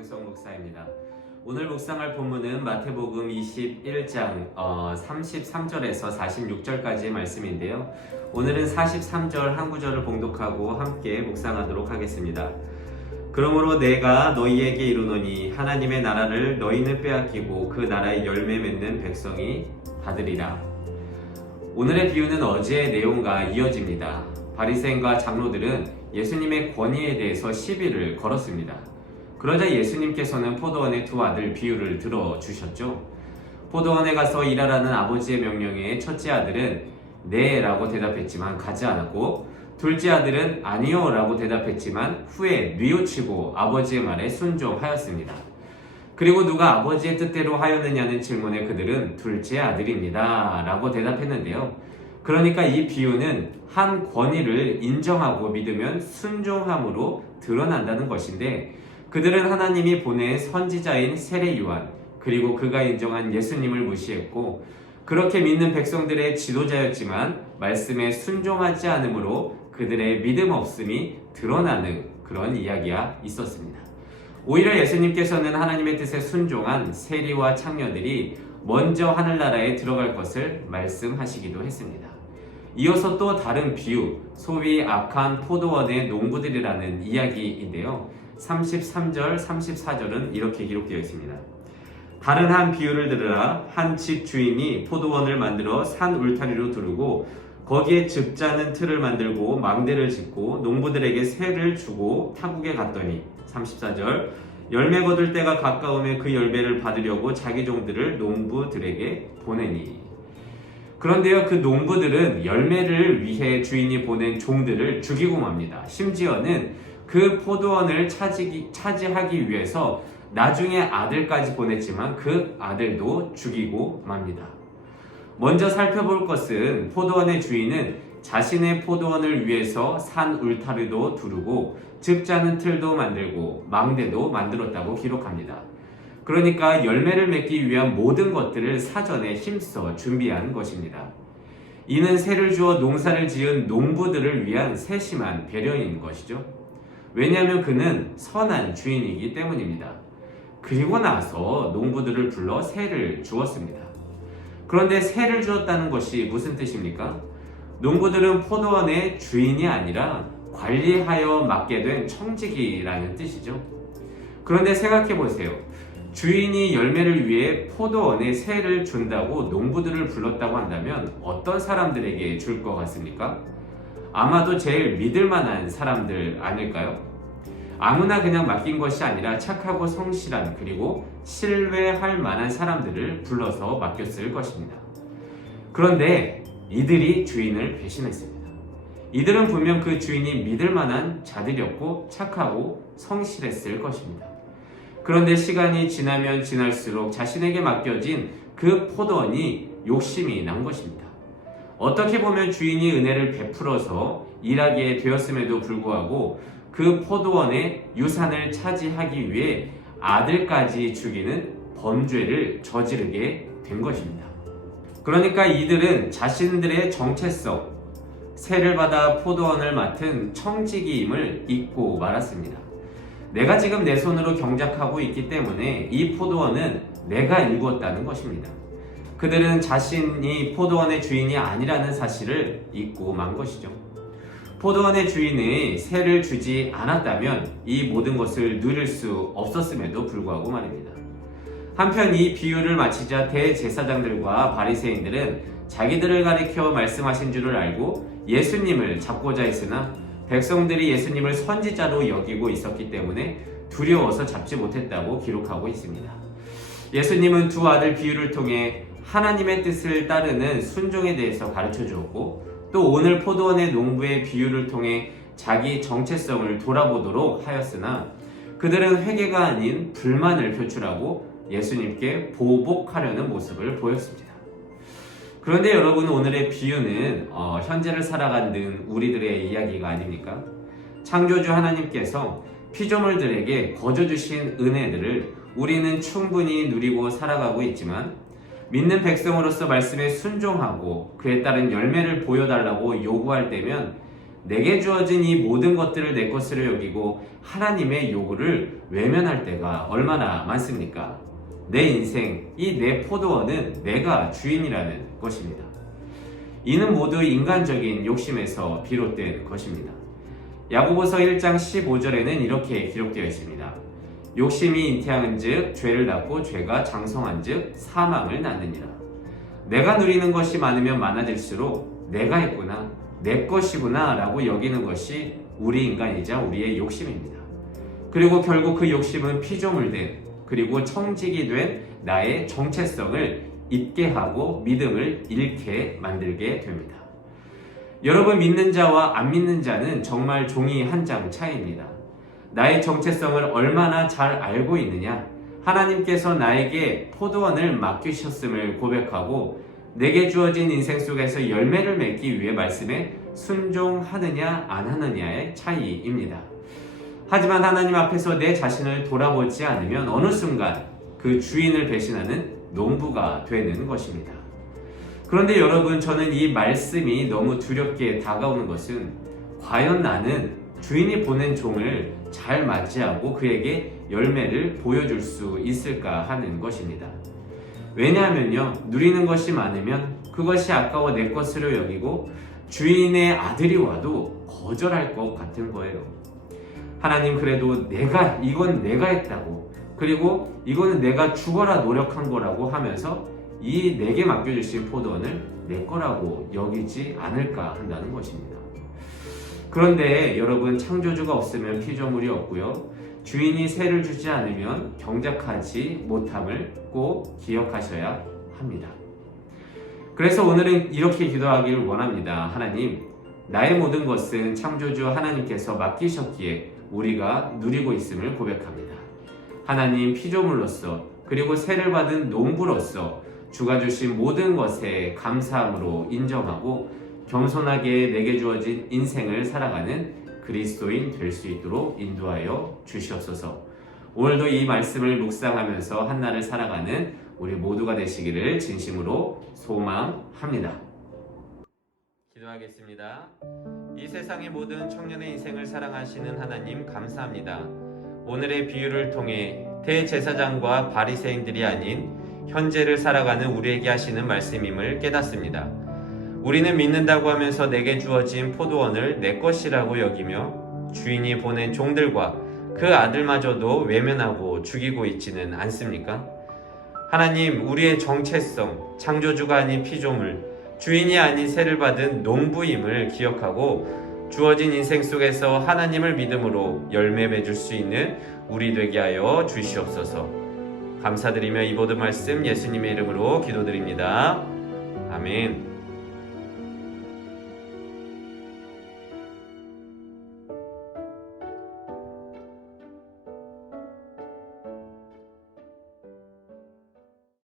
박윤성 목사입니다. 오늘 묵상할 본문은 마태복음 21장 33절에서 46절까지의 말씀인데요. 오늘은 43절 한 구절을 봉독하고 함께 묵상하도록 하겠습니다. 그러므로 내가 너희에게 이르노니 하나님의 나라를 너희는 빼앗기고 그 나라의 열매 맺는 백성이 받으리라. 오늘의 비유는 어제의 내용과 이어집니다. 바리새인과 장로들은 예수님의 권위에 대해서 시비를 걸었습니다. 그러자 예수님께서는 포도원의 두 아들 비유를 들어주셨죠. 포도원에 가서 일하라는 아버지의 명령에 첫째 아들은 네 라고 대답했지만 가지 않았고, 둘째 아들은 아니요 라고 대답했지만 후에 뉘우치고 아버지의 말에 순종하였습니다. 그리고 누가 아버지의 뜻대로 하였느냐는 질문에 그들은 둘째 아들입니다 라고 대답했는데요. 그러니까 이 비유는 한 권위를 인정하고 믿으면 순종함으로 드러난다는 것인데, 그들은 하나님이 보낸 선지자인 세례 요한, 그리고 그가 인정한 예수님을 무시했고, 그렇게 믿는 백성들의 지도자였지만 말씀에 순종하지 않으므로 그들의 믿음 없음이 드러나는 그런 이야기가 있었습니다. 오히려 예수님께서는 하나님의 뜻에 순종한 세리와 창녀들이 먼저 하늘나라에 들어갈 것을 말씀하시기도 했습니다. 이어서 또 다른 비유, 소위 악한 포도원의 농부들이라는 이야기인데요. 33절, 34절은 이렇게 기록되어 있습니다. 다른 한 비유를 들으라. 한 집 주인이 포도원을 만들어 산 울타리로 두르고 거기에 즙 짜는 틀을 만들고 망대를 짓고 농부들에게 세를 주고 타국에 갔더니, 34절, 열매 거둘 때가 가까우면 그 열매를 받으려고 자기 종들을 농부들에게 보내니. 그런데요, 그 농부들은 열매를 위해 주인이 보낸 종들을 죽이고 맙니다. 심지어는 그 포도원을 차지하기 위해서 나중에 아들까지 보냈지만 그 아들도 죽이고 맙니다. 먼저 살펴볼 것은 포도원의 주인은 자신의 포도원을 위해서 산 울타리도 두르고 즙 짜는 틀도 만들고 망대도 만들었다고 기록합니다. 그러니까 열매를 맺기 위한 모든 것들을 사전에 힘써 준비한 것입니다. 이는 세를 주어 농사를 지은 농부들을 위한 세심한 배려인 것이죠. 왜냐하면 그는 선한 주인이기 때문입니다. 그리고 나서 농부들을 불러 세를 주었습니다. 그런데 세를 주었다는 것이 무슨 뜻입니까? 농부들은 포도원의 주인이 아니라 관리하여 맡게 된 청지기라는 뜻이죠. 그런데 생각해 보세요. 주인이 열매를 위해 포도원에 세를 준다고 농부들을 불렀다고 한다면 어떤 사람들에게 줄 것 같습니까? 아마도 제일 믿을 만한 사람들 아닐까요? 아무나 그냥 맡긴 것이 아니라 착하고 성실한, 그리고 신뢰할 만한 사람들을 불러서 맡겼을 것입니다. 그런데 이들이 주인을 배신했습니다. 이들은 분명 그 주인이 믿을 만한 자들이었고 착하고 성실했을 것입니다. 그런데 시간이 지나면 지날수록 자신에게 맡겨진 그 포도원이 욕심이 난 것입니다. 어떻게 보면 주인이 은혜를 베풀어서 일하게 되었음에도 불구하고 그 포도원의 유산을 차지하기 위해 아들까지 죽이는 범죄를 저지르게 된 것입니다. 그러니까 이들은 자신들의 정체성, 세를 받아 포도원을 맡은 청지기임을 잊고 말았습니다. 내가 지금 내 손으로 경작하고 있기 때문에 이 포도원은 내가 일구었다는 것입니다. 그들은 자신이 포도원의 주인이 아니라는 사실을 잊고 만 것이죠. 포도원의 주인이 세를 주지 않았다면 이 모든 것을 누릴 수 없었음에도 불구하고 말입니다. 한편 이 비유를 마치자 대제사장들과 바리새인들은 자기들을 가리켜 말씀하신 줄을 알고 예수님을 잡고자 했으나 백성들이 예수님을 선지자로 여기고 있었기 때문에 두려워서 잡지 못했다고 기록하고 있습니다. 예수님은 두 아들 비유를 통해 하나님의 뜻을 따르는 순종에 대해서 가르쳐 주었고, 또 오늘 포도원의 농부의 비유를 통해 자기 정체성을 돌아보도록 하였으나 그들은 회개가 아닌 불만을 표출하고 예수님께 보복하려는 모습을 보였습니다. 그런데 여러분, 오늘의 비유는 현재를 살아가는 우리들의 이야기가 아닙니까? 창조주 하나님께서 피조물들에게 거저 주신 은혜들을 우리는 충분히 누리고 살아가고 있지만, 믿는 백성으로서 말씀에 순종하고 그에 따른 열매를 보여달라고 요구할 때면 내게 주어진 이 모든 것들을 내 것으로 여기고 하나님의 요구를 외면할 때가 얼마나 많습니까? 내 인생, 이 내 포도원은 내가 주인이라는 것입니다. 이는 모두 인간적인 욕심에서 비롯된 것입니다. 야고보서 1장 15절에는 이렇게 기록되어 있습니다. 욕심이 잉태한즉 죄를 낳고 죄가 장성한즉 사망을 낳느니라. 내가 누리는 것이 많으면 많아질수록 내가 했구나, 내 것이구나 라고 여기는 것이 우리 인간이자 우리의 욕심입니다. 그리고 결국 그 욕심은 피조물된, 그리고 청직이 된 나의 정체성을 잊게 하고 믿음을 잃게 만들게 됩니다. 여러분, 믿는 자와 안 믿는 자는 정말 종이 한 장 차이입니다. 나의 정체성을 얼마나 잘 알고 있느냐, 하나님께서 나에게 포도원을 맡기셨음을 고백하고 내게 주어진 인생 속에서 열매를 맺기 위해 말씀에 순종하느냐 안 하느냐의 차이입니다. 하지만 하나님 앞에서 내 자신을 돌아보지 않으면 어느 순간 그 주인을 배신하는 농부가 되는 것입니다. 그런데 여러분, 저는 이 말씀이 너무 두렵게 다가오는 것은 과연 나는 주인이 보낸 종을 잘 맞이하고 그에게 열매를 보여줄 수 있을까 하는 것입니다. 왜냐하면요, 누리는 것이 많으면 그것이 아까워 내 것으로 여기고 주인의 아들이 와도 거절할 것 같은 거예요. 하나님, 그래도 이건 내가 했다고, 그리고 이거는 내가 죽어라 노력한 거라고 하면서 이 내게 맡겨주신 포도원을 내 거라고 여기지 않을까 한다는 것입니다. 그런데 여러분, 창조주가 없으면 피조물이 없고요, 주인이 세를 주지 않으면 경작하지 못함을 꼭 기억하셔야 합니다. 그래서 오늘은 이렇게 기도하길 원합니다. 하나님, 나의 모든 것은 창조주 하나님께서 맡기셨기에 우리가 누리고 있음을 고백합니다. 하나님, 피조물로서 그리고 세를 받은 농부로서 주가 주신 모든 것에 감사함으로 인정하고 겸손하게 내게 주어진 인생을 살아가는 그리스도인 될 수 있도록 인도하여 주시옵소서. 오늘도 이 말씀을 묵상하면서 한날을 살아가는 우리 모두가 되시기를 진심으로 소망합니다. 기도하겠습니다. 이 세상의 모든 청년의 인생을 사랑하시는 하나님, 감사합니다. 오늘의 비유를 통해 대제사장과 바리새인들이 아닌 현재를 살아가는 우리에게 하시는 말씀임을 깨닫습니다. 우리는 믿는다고 하면서 내게 주어진 포도원을 내 것이라고 여기며 주인이 보낸 종들과 그 아들마저도 외면하고 죽이고 있지는 않습니까? 하나님, 우리의 정체성, 창조주가 아닌 피조물, 주인이 아닌 세를 받은 농부임을 기억하고 주어진 인생 속에서 하나님을 믿음으로 열매 맺을 수 있는 우리 되게 하여 주시옵소서. 감사드리며 이 모든 말씀 예수님의 이름으로 기도드립니다. 아멘.